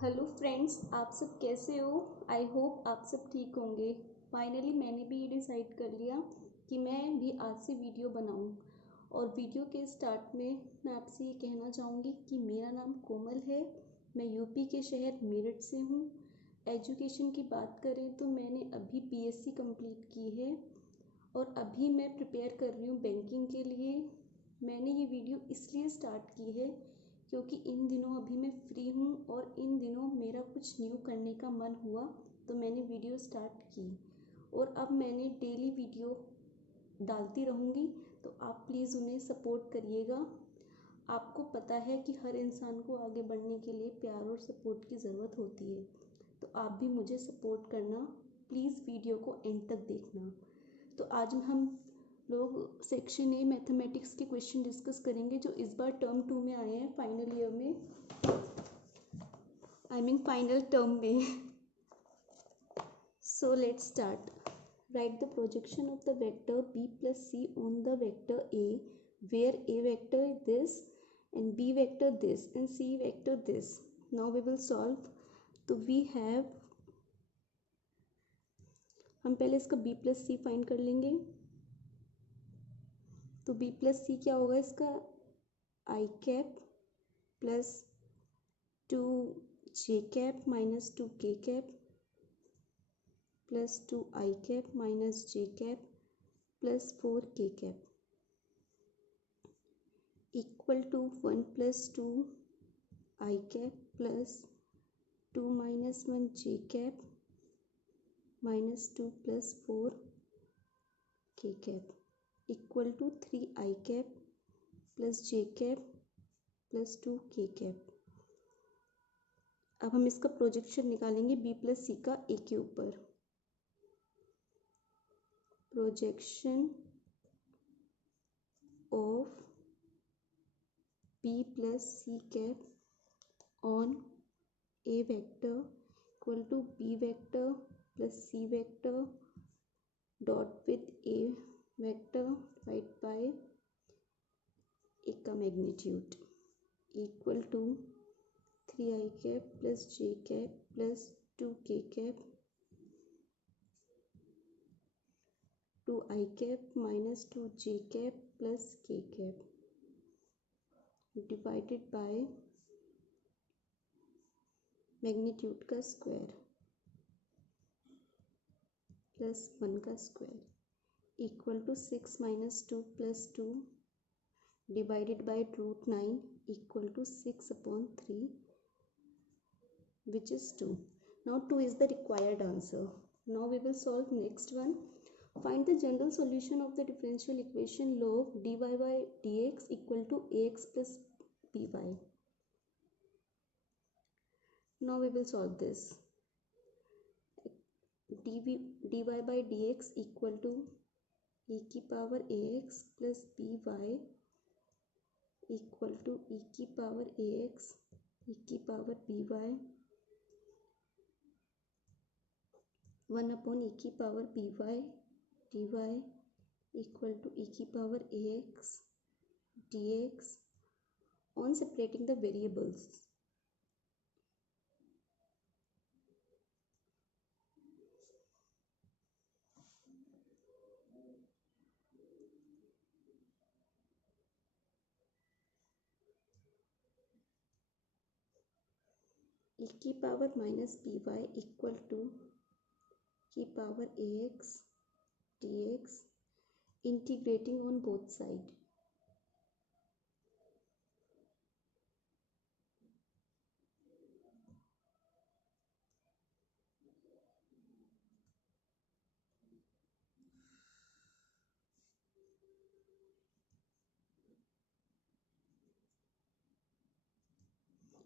Hello friends, आप सब कैसे हो। आई होप आप सब ठीक होंगे। फाइनली मैंने भी ये डिसाइड कर लिया कि मैं भी आज से वीडियो बनाऊं। और वीडियो के स्टार्ट में मैं आपसे ये कहना चाहूँगी कि मेरा नाम कोमल है। मैं यूपी के शहर मेरठ से हूँ। एजुकेशन की बात करें तो मैंने अभी बीएससी कंप्लीट की है और अभी मैं प्रिपेयर कर रही हूँ बैंकिंग के लिए। मैंने ये वीडियो इसलिए स्टार्ट की है क्योंकि इन दिनों अभी मैं फ्री हूँ और इन दिनों मेरा कुछ न्यू करने का मन हुआ तो मैंने वीडियो स्टार्ट की। और अब मैंने डेली वीडियो डालती रहूँगी, तो आप प्लीज़ उन्हें सपोर्ट करिएगा। आपको पता है कि हर इंसान को आगे बढ़ने के लिए प्यार और सपोर्ट की ज़रूरत होती है, तो आप भी मुझे सपोर्ट करना। प्लीज़ वीडियो को एंड तक देखना। तो आज हम लोग सेक्शन ए मैथमेटिक्स के क्वेश्चन डिस्कस करेंगे जो इस बार टर्म 2 में आए हैं, फाइनल ईयर में, आई मीन फाइनल टर्म में। So let's start. Write the projection of the vector b plus c on the vector a, where a vector is this and b vector this and c vector this. Now we will solve. तो we have, हम पहले इसका b plus c find कर लेंगे। तो b plus c क्या होगा इसका, i cap plus 2j cap minus 2k cap plus 2i cap minus j cap plus 4k cap equal to 1 plus 2i cap plus 2 minus 1j cap minus 2 plus 4k cap equal to 3i cap plus j cap plus 2k cap. अब हम इसका projection निकालेंगे b plus c का a के ऊपर। Projection of b plus c cap on a vector equal to b vector plus c vector dot with a vector divide by a का magnitude equal to 3i cap plus j cap plus 2k cap 2i cap minus 2j cap plus k cap divided by magnitude का square plus 1 का square equal to 6 minus 2 plus 2 divided by root 9 equal to 6 upon 3 which is 2. Now 2 is the required answer. Now we will solve next one. Find the general solution of the differential equation log dy by dx equal to ax plus by. Now we will solve this. dy by dx equal to e की power ax plus by equal to e की power ax e की power by 1 upon e की power by dy equal to e की power ax dx on separating the variables. e की power minus by equal to की power ax dx integrating on both side.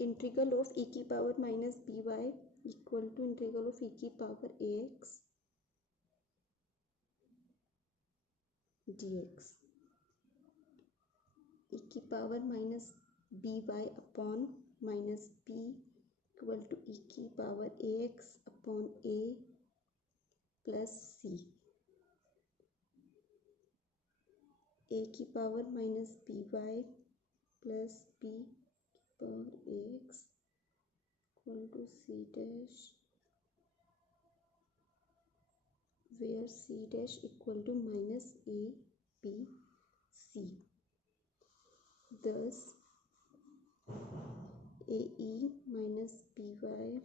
Integral of e की power minus by equal to integral of e की power ax dx e की power minus by upon minus b equal to e की power ax upon a plus c a की power minus by plus b power ax equal to C dash, where C dash equal to minus A, B, C. Thus AE minus BY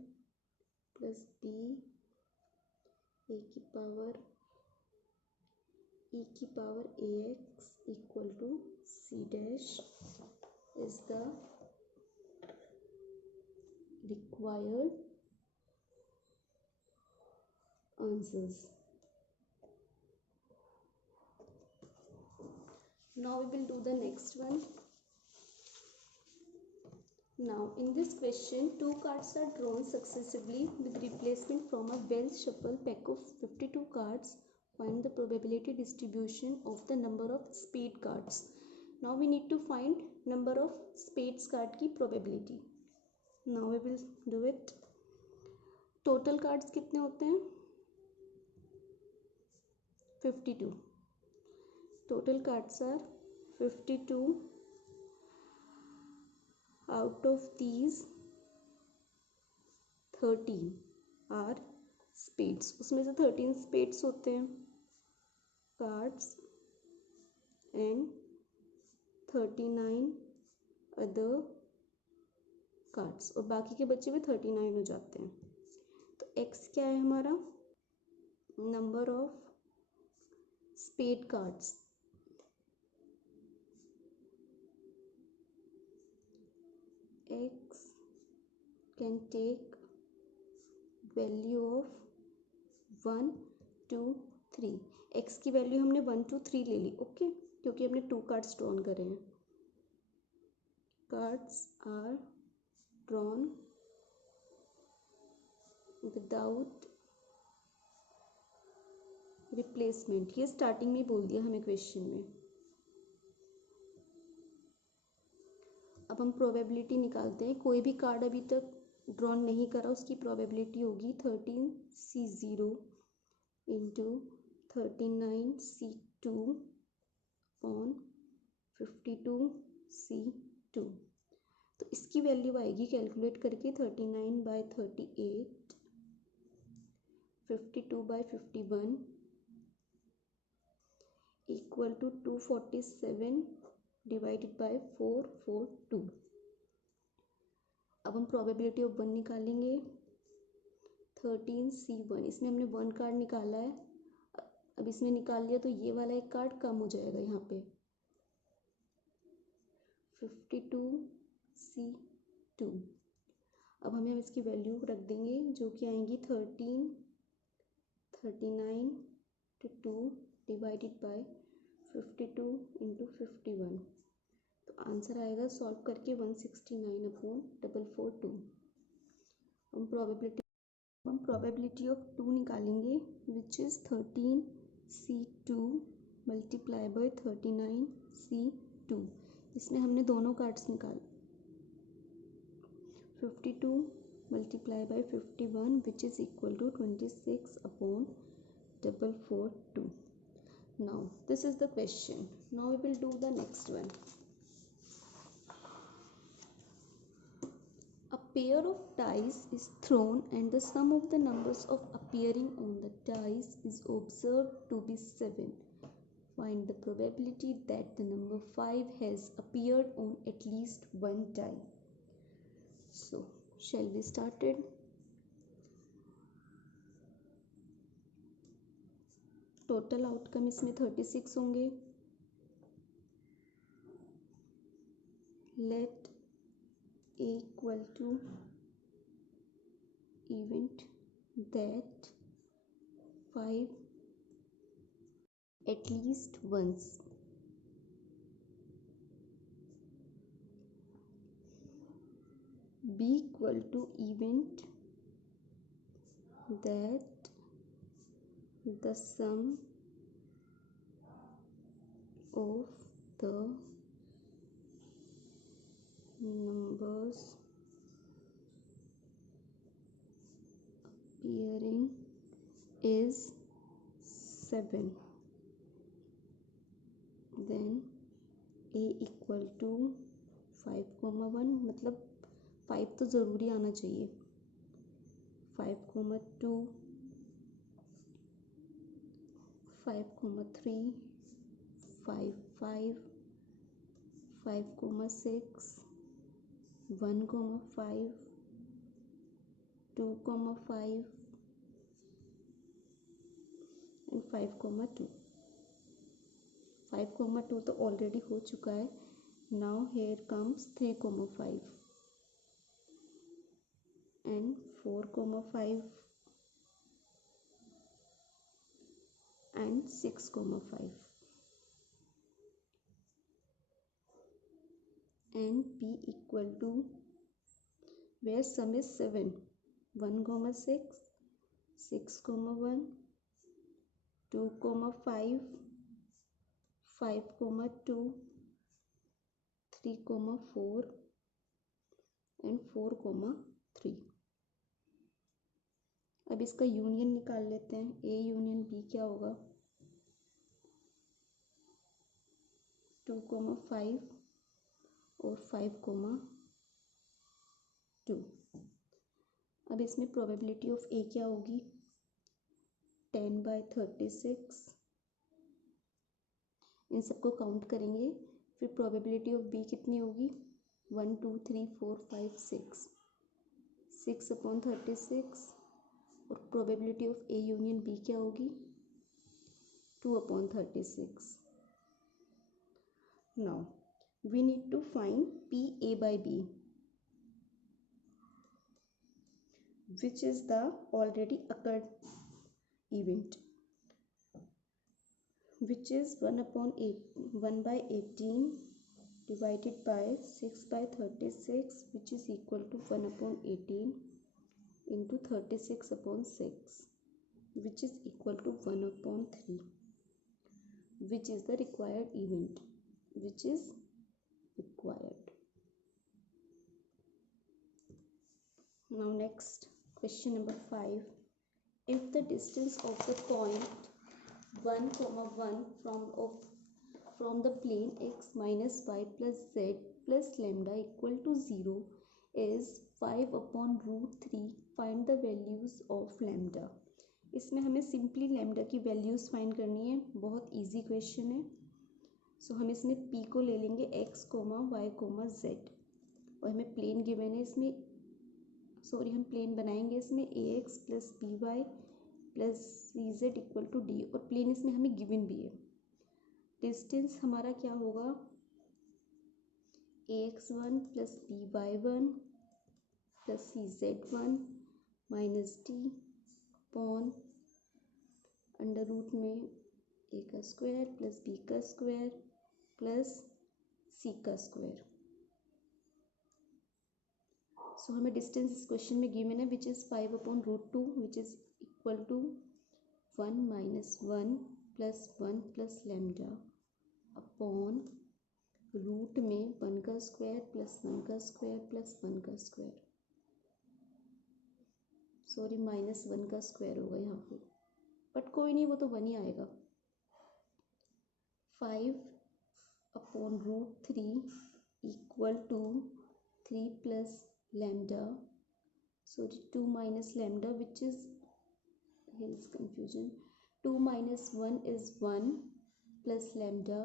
plus B e की power AX equal to C dash is the required answers. Now we will do the next one. Now in this question, two cards are drawn successively with replacement from a well shuffled pack of 52 cards. Find the probability distribution of the number of spade cards. Now we need to find number of spades card की probability. Now we will do it. Total cards कितने होते हैं? 52. Total cards are 52. Out of these 13 are spades. उसमें से 13 spades होते हैं cards and 39 other cards, और बाकी के बच्चे भी 39 हो जाते हैं. तो x क्या है हमारा? Number of spade cards. X can take value of 1, 2, 3. X की वैल्यू हमने 1, 2, 3 ले ली. ओके, क्योंकि हमने 2 कार्ड्स ड्रॉन करे हैं. Cards are drawn without replacement. ये स्टार्टिंग में बोल दिया हमें क्वेश्चन में. अब हम प्रोबेबिलिटी निकालते हैं. कोई भी कार्ड अभी तक ड्रॉन नहीं करा, उसकी प्रोबेबिलिटी होगी 13C0 into 39C2 on 52C2. तो इसकी वैल्यू आएगी कैलकुलेट करके 39/38, 52/51 इक्वल टू 247 डिवाइडेड बाय 442. अब हम प्रोबेबिलिटी ऑफ 1 निकालेंगे. 13C1, इसमें हमने 1 कार्ड निकाला है. अब इसमें निकाल लिया तो ये वाला एक कार्ड कम हो जाएगा यहाँ पे. 52C2. अब हमें इसकी वैल्यू रख देंगे जो कि आएंगी 13, 39 to 2 डिवाइडेड बाय 52 इंटू 51. तो आंसर आएगा सॉल्व करके 169/442. हम प्रोबेबिलिटी ऑफ 2 निकालेंगे which is 13C2 multiply by 39C2. इसमें हमने दोनों कार्ड्स निकाले. 52 multiply by 51 which is equal to 26/442. Now this is the question. Now we will do the next one. A pair of dice is thrown and the sum of the numbers of appearing on the dice is observed to be 7. Find the probability that the number 5 has appeared on at least one die. So shall we start it? Total outcome इसमें 36 होंगे. लेट A equal to event that 5 at least once. B equal to event that the sum of the numbers appearing is 7. Then A equal to 5, 1, मतलब 5 तो ज़रूरी आना चाहिए. 5,2, 5,3, 5, 5, 5,6, 1,5, 2,5 and 5,2. 5,2 तो already हो चुका है. Now here comes 3,5 and 4,5 and 6,5 and p equal to where sum is 7, 1,6, 6,1, 2,5, 5,2, 3,4 and 4,3. अब इसका यूनियन निकाल लेते हैं. ए यूनियन बी क्या होगा? 2,5 और 5,2. अब इसमें प्रोबेबिलिटी ऑफ ए क्या होगी? 10/36. इन सबको काउंट करेंगे. फिर प्रोबेबिलिटी ऑफ बी कितनी होगी? 1, 2, 3, 4, 5, 6. 6/36. और probability of A union B क्या होगी? 2/36. Now we need to find P A by B, which is the already occurred event, which is 1/18 divided by 6/36, which is equal to 1/18 into 36/6, which is equal to 1/3, which is the required event, which is required. Now next, question number 5. If the distance of the point 1, 1 from the plane x minus y plus z plus lambda equal to 0 is 5/√3, find the values of lambda. इसमें हमें simply lambda की values find करनी है. बहुत easy question है. सो हम इसमें p को ले लेंगे x, y, z और हमें प्लेन गिवन है. इसमें हम प्लेन बनाएंगे इसमें ax plus by plus cz equal to d और प्लेन इसमें हमें गिवन भी है. डिस्टेंस हमारा क्या होगा? ax1 plus by1 plus cz1 minus d upon under root में a का स्क्वायर प्लस b का स्क्वायर प्लस c का स्क्वायर. सो हमें डिस्टेंस इस क्वेश्चन में गिवन है which is 5/√2 which is equal to 1 - 1 plus 1 plus lambda upon root में 1 का स्क्वायर प्लस 1 का स्क्वायर प्लस 1 का स्क्वायर. सॉरी -1 का स्क्वायर होगा यहाँ पे, बट कोई नहीं, वो तो 1 ही आएगा. 5/√3 इक्वल टू 3 प्लस lambda, sorry 2 minus lambda, which is, here is confusion, 2 minus 1 is 1 plus lambda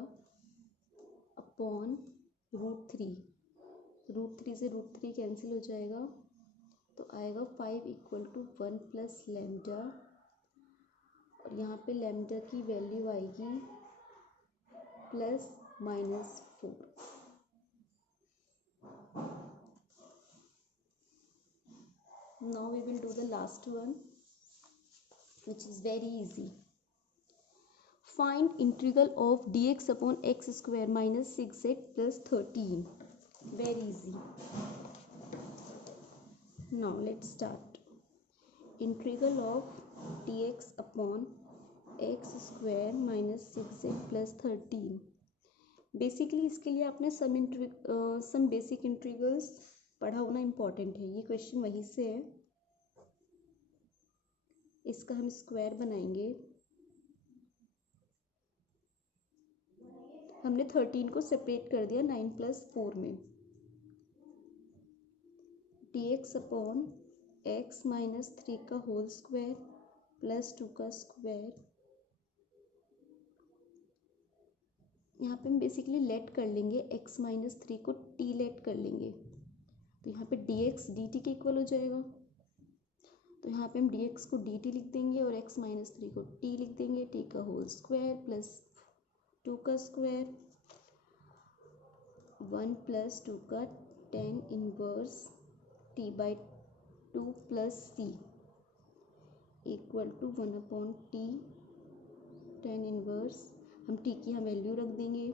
upon √3. √3 से √3 कैंसिल हो जाएगा तो आएगा 5 इक्वल टू 1 प्लस लैम्डा और यहाँ पे लैम्डा की वैल्यू आएगी +-4. Now we will do the last one, which is very easy. Find integral of dx upon x square minus 6x plus 13. Very easy. Now let's start. Integral of dx upon x square minus 6x plus 13. Basically इसके लिए आपने सम basic integrals पढ़ा होना important है. ये question वहीं से है. इसका हम स्क्वायर बनाएंगे. हमने 13 को सेपरेट कर दिया 9 + 4 में. dx अपॉन एक्स माइनस 3 का होल स्क्वायर प्लस 2 का स्क्वायर। यहाँ पे हम बेसिकली लेट कर लेंगे एक्स माइनस 3 को टी लेट कर लेंगे, तो यहाँ पे डी एक्स डी टी के इक्वल हो जाएगा। तो यहाँ पे हम डी एक्स को डी टी लिख देंगे और एक्स माइनस 3 को टी लिख देंगे, टी का होल स्क्वायर प्लस 2 का स्क्वायर 1 प्लस 2 का tan inverse t by 2 plus C equal to 1/t tan inverse. हम t की यहाँ वैल्यू रख देंगे।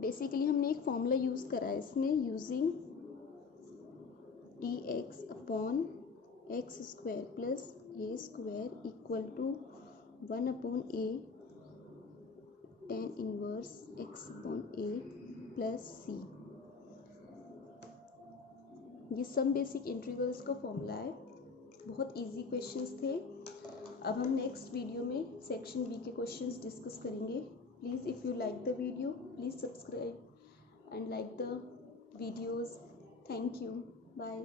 बेसिकली हमने एक फॉर्मूला यूज़ करा है इसमें, using D X upon X square plus A square equal to 1/a tan inverse x upon a plus C. ये सम बेसिक इंटीग्रल्स का फॉर्मूला है, बहुत इजी क्वेश्चंस थे। अब हम नेक्स्ट वीडियो में सेक्शन बी के क्वेश्चंस डिस्कस करेंगे। Please if you like the video please subscribe and like the videos. Thank you, bye.